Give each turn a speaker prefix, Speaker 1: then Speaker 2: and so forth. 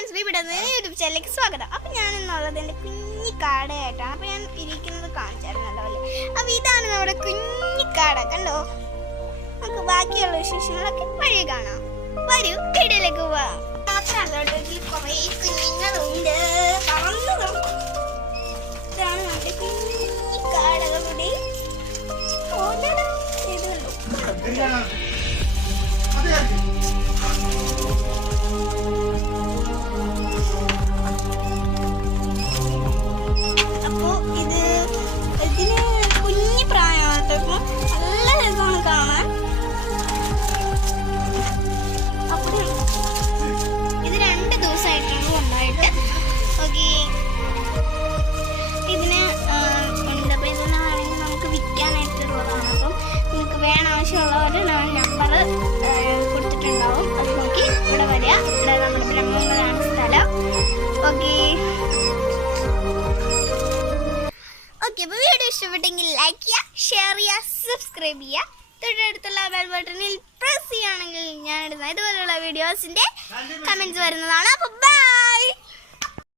Speaker 1: Friends ഇവിടെ YouTube ചാനലിലേക്ക് സ്വാഗതം. അപ്പൊ ഞാൻ എന്നുള്ളത് എന്റെ കുഞ്ഞി കാടയായിട്ടാണ്. അപ്പൊ ഞാൻ ഇരിക്കുന്നത് കാണിച്ചായിരുന്നു അല്ലേ? അപ്പൊ ഇതാണ് നമ്മുടെ കുഞ്ഞി കാട. കണ്ടോ? നമുക്ക് ബാക്കിയുള്ള വിശേഷങ്ങളൊക്കെ വഴി കാണാം. വരൂ വീഡിയോയിലേക്ക് പോവാം. കുറേ ഇതാണ് നമ്മുടെ കൊടുത്തിട്ടുണ്ടാവും. അത് നോക്കി. ഇവിടെ വരിക. ഇവിടെ നമ്മുടെ ബ്രഹ്മങ്ങളാണ് സ്ഥലം. ഓക്കെ ഓക്കെ അപ്പോൾ വീഡിയോ ഇഷ്ടപ്പെട്ടെങ്കിൽ ലൈക്ക് ചെയ്യുക ഷെയർ ചെയ്യുക സബ്സ്ക്രൈബ് ചെയ്യുക. തൊട്ടടുത്തുള്ള ബെൽ ബട്ടണിൽ പ്രസ് ചെയ്യുകയാണെങ്കിൽ ഞാൻ ഇടുന്ന ഇതുപോലുള്ള വീഡിയോസിന്റെ കമന്റ്സ് വരുന്നതാണ്. അപ്പോൾ